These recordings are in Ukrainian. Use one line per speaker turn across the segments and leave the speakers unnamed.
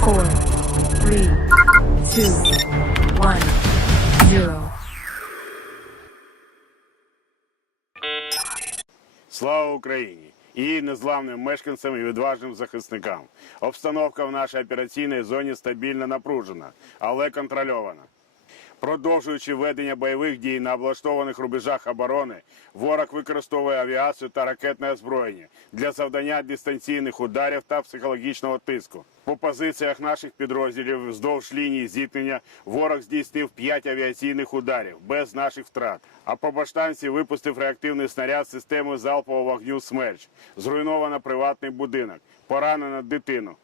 four, three, two, one, zero.
Слава Україні! І незламним мешканцям і відважним захисникам. Обстановка в нашій операційній зоні стабільно напружена, але контрольована. Продовжуючи ведення бойових дій на облаштованих рубежах оборони, ворог використовує авіацію та ракетне озброєння для завдання дистанційних ударів та психологічного тиску. По позиціях наших підрозділів вздовж лінії зіткнення ворог здійснив 5 авіаційних ударів без наших втрат. А по баштанці випустив реактивний снаряд системи залпового вогню «Смерч». Зруйновано приватний будинок, поранено дитину.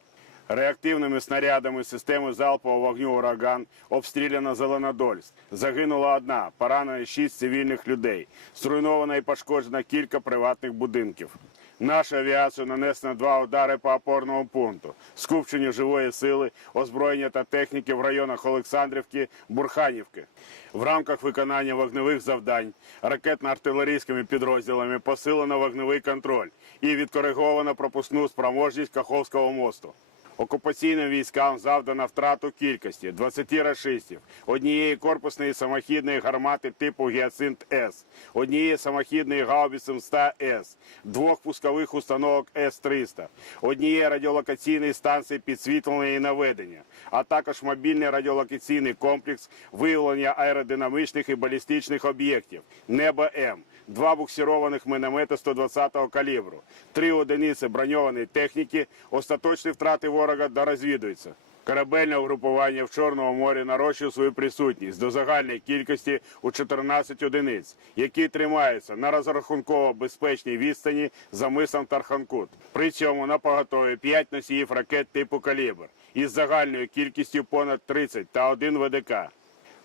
Реактивними снарядами системи залпового вогню ураган обстріляно Зеленодольськ. Загинула одна, поранено шість цивільних людей. Зруйновано і пошкоджено кілька приватних будинків. Наша авіація нанесено два удари по опорному пункту, скупченню живої сили, озброєння та техніки в районах Олександрівки, Бурханівки. В рамках виконання вогневих завдань ракетно-артилерійськими підрозділами посилено вогневий контроль і відкориговано пропускну спроможність Каховського мосту. Окупаційним військам завдано втрату кількості 20 рашистів, однієї корпусної самохідної гармати типу Гіацинт С, однієї самохідної гаубиці М100С, двох пускових установок С-300, однієї радіолокаційної станції підсвітлення і наведення, а також мобільний радіолокаційний комплекс виявлення аеродинамічних і балістичних об'єктів Небо М, два буксированих міномети 120-го калібру, три одиниці броньованої техніки, остаточні втрати ворога дорозвідуються. Корабельне угрупування в Чорному морі нарощує свою присутність до загальної кількості у 14 одиниць, які тримаються на розрахунково безпечній відстані за мисом Тарханкут. При цьому на поготові 5 носіїв ракет типу «Калібр» із загальною кількістю понад 30 та один ВДК.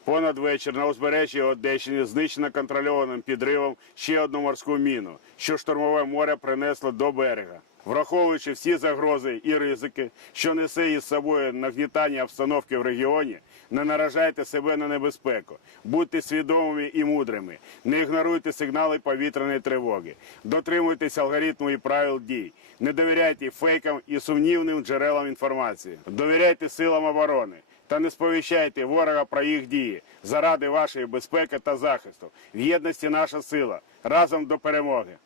Понад вечір на узбережжі Одещини знищено контрольованим підривом ще одну морську міну, що штурмове море принесло до берега. Враховуючи всі загрози і ризики, що несе із собою нагнітання обстановки в регіоні, не наражайте себе на небезпеку, будьте свідомими і мудрими, не ігноруйте сигнали повітряної тривоги, дотримуйтесь алгоритму і правил дій, не довіряйте фейкам і сумнівним джерелам інформації, довіряйте силам оборони. Та не сповіщайте ворога про їх дії заради вашої безпеки та захисту. В єдності наша сила. Разом до перемоги.